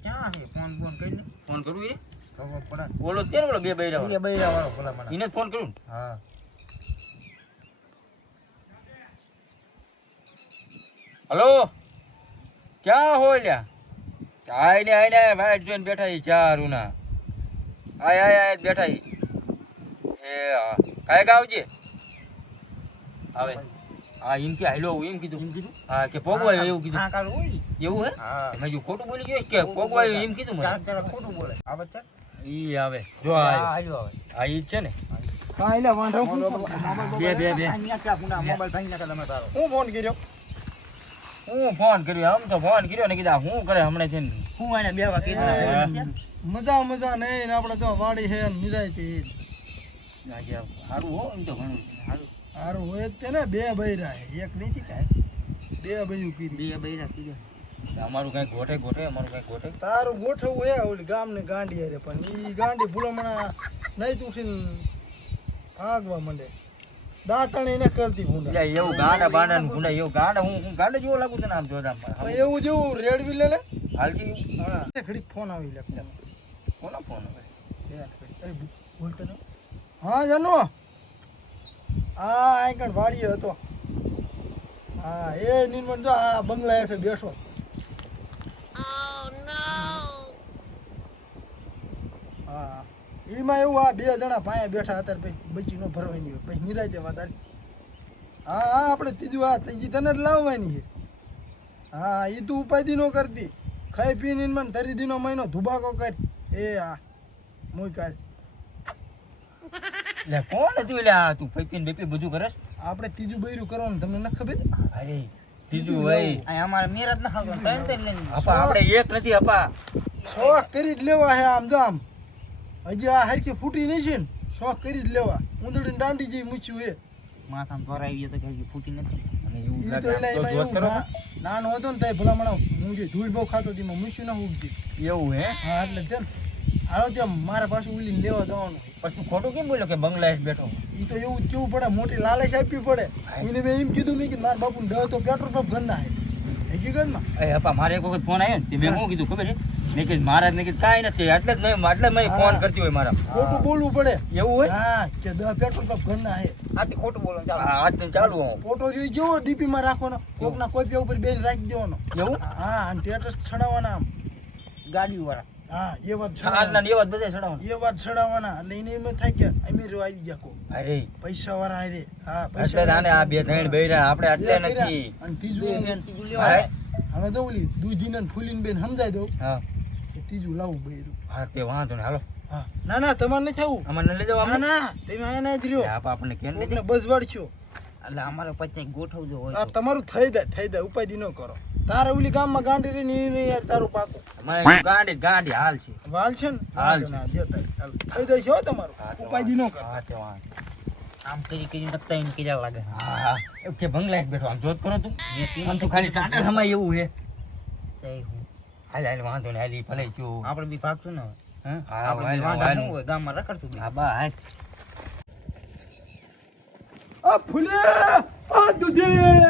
ક્યાં છે ફોન કરીને ફોન કરું એ ખબર પડે બોલો તે બોલો બે બૈરા વાળો ભલા મને એને ફોન કરું હા હલો ક્યાં હોય લ્યા આઈને ભાઈ જોઈને બેઠા ઈ ચારું ના આય બેઠા ઈ એ હા કાય ગાવજે આવે હા એમ કે હાલો એમ કીધું હા કે પોગવાય એવું કીધું હા કાલ હોય એવું હે હા મેં જો ખોટું બોલી ગયો કે પોગવાય એમ કીધું મને તારા ખોટું બોલે આવે છે ઈ આવે જો હાલ્યો આવે આ ઈ છે ને કાલે વાંધો બે અહીંયા ક્યાં પુના મોબાઈલ ભાઈ નાખે તમે તારો હું ફોન કર્યો આમ તો ફોન કર્યો ને કીધા હું કરે હમણાં છે ને હું આને બેવા કીધું મજા નહીં આપણે તો વાડી હે નિરાયતી સારું હો એમ તો ઘણું સારું હારું હોય જ તે ને બે બૈરા હે એક નથી કાંઈ બે બૈરું કીધી બે બૈરા કીધા અમારું કઈ ગોઠે અમારું કઈ ગોઠે તારું ગોઠવું હે ઓલી ગામની ગાંડી હારે પણ ઈ ગાંડી ભૂલમણા નહીં તૂટીને ભાગવા માંડે દાંતણ એને કરતી ભૂંડા એટલે એવું ગાંડા બાંડા ને ભૂંડા એવું ગાંડા હું ગાંડા જેવો લાગુ તને આમ જોતા પણ એવું જેવું રેડવી લે લે હાલથી હા ઘડીક ફોન આવી લે કોનો ફોન હવે બોલતો ને હા જાનો હા આઈકણ વાડીએ હતો હા એ નિર્મલ જો આ બંગલા હેઠે બેઠો હા એમાં એવું આ બે જણા પાયા બેઠા અત્યારે પછી બચી નો ભરવાની હોય પછી નિરાય દેવા તારી હા હા આપણે ત્રીજું આ ત્રીજી તને જ લાવવાની છે હા એ તું ઉપાધિ નો કરતી ખાઈ પીને મને તરી દીનો મહિનો ધુબાકો કર એ હા મુઈ કાઢ એટલે કોણ હતું એટલે આ તું પૈપીન બેપી બધું કરે આપણે ત્રીજું બૈરું કરવાનું તમને ન ખબર અરે ત્રીજું ભાઈ આ અમારે મેરજ ના ખાવ તને અપા આપણે એક નથી અપા શોખ કરી જ લેવા હે આમ જો આમ હજી આ હરખી ફૂટી નહીં છે ને શોખ કરી જ લેવા ઊંધડીને દાંડી જેવી મૂચ્યું હે માથામાં ભરાઈ ગયો તો કે ફૂટી નથી અને એવું ઈ તો લાગે એલા તો એમાં જોત કરો એવું નાનો હતો ને તઈ ભલામણ હું જે ધૂળ બહુ ખાતો હતી એમાં મૂછ્યું ના ઉગતી એવું હે હા એટલે તેમ હાલો ત્યાં મારા પાછું ઉલીને લેવા જવાનું પણ તું ખોટું કેમ બોલ્યો કે બંગલાદેશ બેઠો ઈ તો એવું જ કેવું પડે મોટી લાલચ આપવી પડે એને મેં એમ કીધું નહીં કે મારા બાપુ ને તો પેટ્રોલ પંપ ઘરના હે હકીકતમાં એ અપા મારે એક વખત ફોન આવ્યો ને તે મેં શું કીધું ખબર છે મેં કીધું મહારાજ ને કીધું કાંઈ નથી એટલે જ નહીં એટલે મેં ફોન કરતી હોય મારા ખોટું બોલવું પડે એવું હોય હા કે 10 પેટ્રોલ પંપ ઘરના હે આથી ખોટું બોલો ચાલો આજ ચાલુ હું ફોટો જોઈ જેવો ડીપી માં રાખવાનો કોકના કોપિયા ઉપર બેન રાખી દેવાનો એવું હા અને સ્ટેટસ છડાવવાના આમ ગાડી વાળા હા એ વાત આજના ને એ વાત બધા ચડાવવાનું એ વાત છડાવવાના એટલે એને એમ થાય કે અમીરો આવી ગયા કો અરે પૈસા વાળા હારે હા એટલે પૈસા આને આ બે ત્રણ બૈરા આપણે એટલે નથી અને ત્રીજું હા હવે તો ઓલી દૂધીને ને ફૂલીને બેન સમજાઈ દઉં હા કે ત્રીજું લાવું બૈરું હા તે વાંધો ને હાલો હા ના ના તમારે નથી આવું અમને લઈ જાવ ના ના તમે આયા જ રહ્યો આપણને કેમ કોકને બસવાડ છો એટલે અમારે પછી ગોઠવજો હોય આ તમારું થઈ જાય ઉપાધિ ન કરો તારે ઓલી ગામમાં ગાંડી રહી ને યાર તારું પાકું મને ગાંડી હાલ છે વાલ છે ને હાલ ના દે તારી હાલ. થઈ જાય છે હો તમારું ઉપાધિ ન કરો હા તે વાંધો આમ કરી નકતા એને કર્યા લાગે હા એવું કે બંગલા બેઠો આમ જોત કરો તું આમ તો ખાલી ટાટા હમાય એવું છે તે હું હાલ વાંધો ને હાલ ઈ ભલે જો આપણે બી ભાગશું ને હા આપણે બી વાંધા ન હોય ગામમાં રખડશું બી હા બા હાલ આ ફૂલે આ દૂધી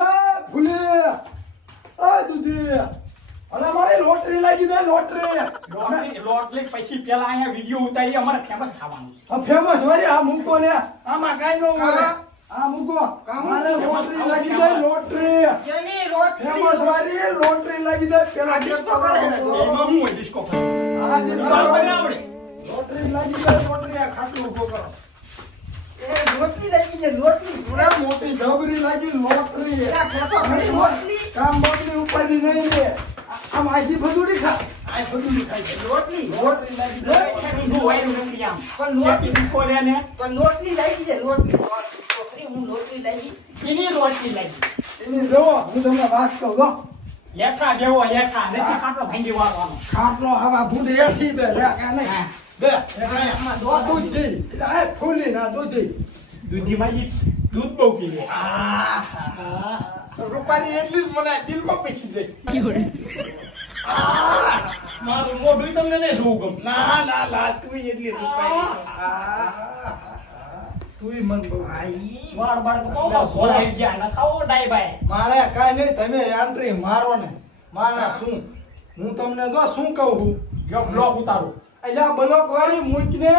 આ ફૂલે આ દૂધી અલા મારે લોટરી લાગી દે લોટરી પછી પેલા અહીંયા વિડિયો ઉતારી અમારે ફેમસ ખાવાનું છે. આ ફેમસ વારી આ મૂકો ને આમાં કાઈ ન મળે આ મૂકો મારે લોટરી લાગી દે લોટરી કેની રોટ ફેમસ વારી લોટરી લાગી દે પેલા ડિસ્કો કરે એમાં હું હોય ડિસ્કો કરે. આ ડિસ્કો બરાબર આવડે. લોટરી લાગી દે લોટરી આ ખાટલું ઉભો કરો એ રોટલી લાગી છે રોટલી પૂરા મોટી ધબરી લાગી લોટરી આ ખેતો ખરી રોટલી કામ મોટલી ઉપાધી નહીં રે આમ આજી ભદુડી ખા આ બધું ખાય છે. રોટલી લોટરી લાગી દે ઊંધું વાયરું નથી આમ. પણ લોટલી ડિસ્કો રે ને પણ રોટલી લાગી છે રોટલી છોકરી હું રોટલી લાગી એની રોટલી લાગી. એની જોવો હું તમને વાત કહું જો લેખા બેવો લેખા નથી ખાટલો ભાંગી વાળવાનો. ખાટલો આવા ભૂંડી હેઠી બે લે કે નહીં હા. બે આમાં દૂધી એટલે આ ફૂલી ના દૂધી દૂધીમાં ઈ દૂધ બહુ પી લે. રૂપાની એટલી જ મને દિલમાં પૈસી જાય મારું મોઢું તમને નહીં જોવું ગમ. ના ના ના તું એટલી રૂપાની તું મન બહુ વાળ બાળ તો કહો ભોળાઈ ગયા ન ખાઓ ડાય બાય. મારે કાંઈ નહીં તમે એન્ટ્રી મારો ને મારા શું હું તમને જો શું કહું છું જો બ્લોક ઉતારો એટલે આ બ્લોક વાળી મૂકને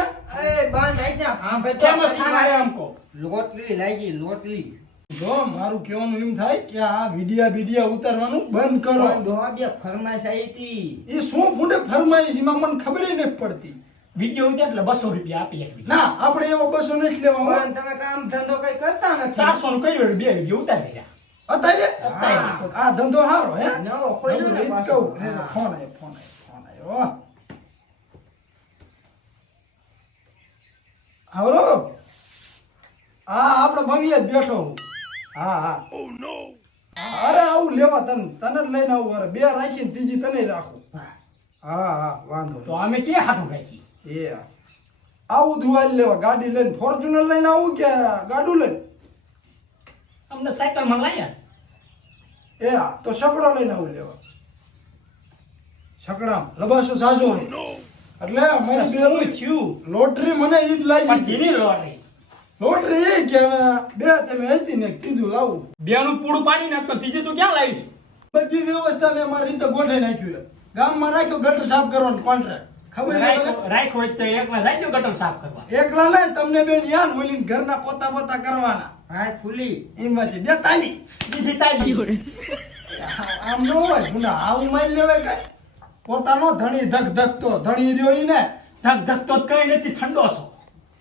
એ બંધ આઈ જા હા ભાઈ કેમ ખાના હે हमको લોટલી લાગી લોટલી જો મારું કહેવાનું એમ થાય કે આ વિડિયા ઉતારવાનું બંધ કરો દોડે ફરમાઈશ આવી હતી એ શું ફૂંડે ફરમાઈશ એમાં મને ખબર ય નથી પડતી વિડિયો ઉતાર એટલે 200 રૂપિયા આપી એક ના આપણે એવો 200 નથી લેવા હો. પણ તમે કામ ધંધો કઈ કરતા નથી 400 નું કર્યું એટલે 2 વિડિયો ઉતારી રહ્યા અત્યારે તો આ ધંધો સારો હે નવો ખોલ્યો ને ઈ જ પાછો. કહું એટલે ફોન આવ્યો હાલો હા આપણે બંગલે જ બેઠો હું હા અરે આવું લેવા તને જ લઈને આવું અરે બે રાખીને ત્રીજી તને રાખું હા વાંધો તો અમે કે હાટું રાખી નહીં. એ આવું ધુવાઈ લેવા ગાડી લઈને ફોર્ચ્યુનર લઈને આવું કે ગાડું લઈને અમને સાયકલ માં લાયા એ તો સકડો લઈને આવું લેવા સકડા લબાસો સાસો હોય એટલે મારી શું બે થયું લોટરી મને ઈ જ પણ લાગી ધીની લોટરી લોટરી એ કે બે તમે હતી ને કીધું લાવું બેનું પૂડું પાડી નાખતો ત્રીજી તું ક્યાં લાવી બધી વ્યવસ્થા મેં મારી રીતે ગોઠવી નાખ્યું છે. ગામમાં રાખ્યો ગટર સાફ કરવાનો કોન્ટ્રાક્ટ ખબર છે તમને? રાખ હોય તો એકલા જાય ગટર સાફ કરવા એકલા નહીં તમને બેન યાન બોલીને ઘરના પોતા કરવાના હા ખુલી એમાંથી દેતા નહીં બીજી તાઈ આમ ન હોય ગુના આવું મારી લેવાય કઈ પોતાનો ધણી ધક તો ધણી રહ્યો ઈ ને ધક ધક તો કઈ નથી ઠંડો છો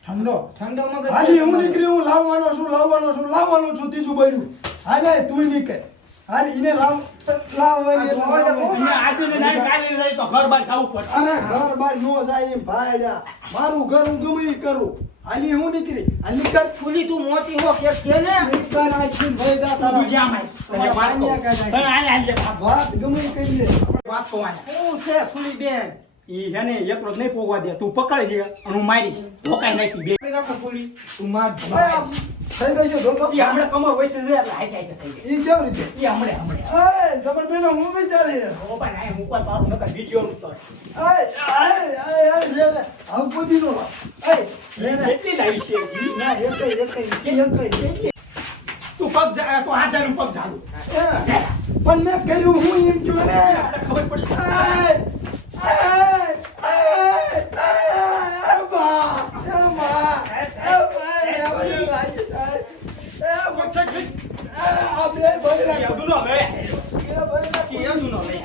ઠંડો ઠંડો મગજ હાલી હું નીકળી હું લાવવાનો છું ત્રીજું બૈરું હાલે તું નીકળ હાલ ઈને લાવવાની અને આજે ને નાઈ કાલે ને જાય તો ઘર બાર જાવું પડશે અરે ઘર બાર નો જાય એમ ભાઈડા મારું ઘર હું ગમે ઈ કરું હાલી હું નીકળી હાલ નીકળ ખુલી તું મોટી હો કે ને નીકળ નાખીને ભાઈડા તારા તું જ્યાં માય તને વાત કહું. તને આયા આયા વાત ગમે ઈ કરી લે વાત તો આયા શું છે ખુલી બેન ઈ હે ને એકલો જ નહીં પોગવા દે તું પકડી દે અને હું મારીશ ધોકાઈ નાખી બે રાખો ખુલી તું માર થઈ ગઈ છે જોતો ઈ હમણે કમર વૈસે છે એટલે હાઈ જાય થઈ ગઈ ઈ કેવી રીતે ઈ હમણે હમણે એ જબર બેનો હું વિચારી ઓ પણ આ હું કોઈ તારું નકર વિડિયો નું તો રે આવ પોદી નો લાવ રે કેટલી લાવી છે જી? ના એક તું પગ જા તો હાજર નું પગ ઝાડુ પણ મેં કર્યું હું એમ જો ને ખબર પડી યાદુ નો લે યાદુ નો લે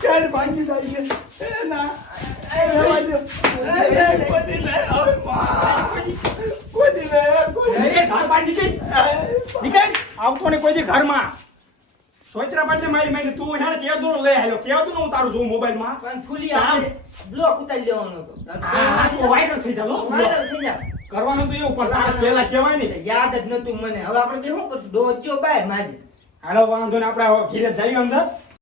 ઘર બાર નીકળ આવતો ને કોઈ દી ઘરમાં સોયત્રા પાટલે મારી તું છે ને કેદુ નો લઈ આવ્યો કેદુ નો હું તારું જોઉં મોબાઈલ માં પણ ખુલી આપણે બ્લોક ઉતારી લેવાનો હતો આ તો વાયરલ થઈ જાલો વાયરલ થઈ જા કરવાનું તો એવું પણ તારે પહેલા કહેવાય ને યાદ જ નતું મને હવે આપણે બે શું કરશું ડોજો બાય માજી હાલો વાંધો ને આપણે ઘીરે જઈએ અંદર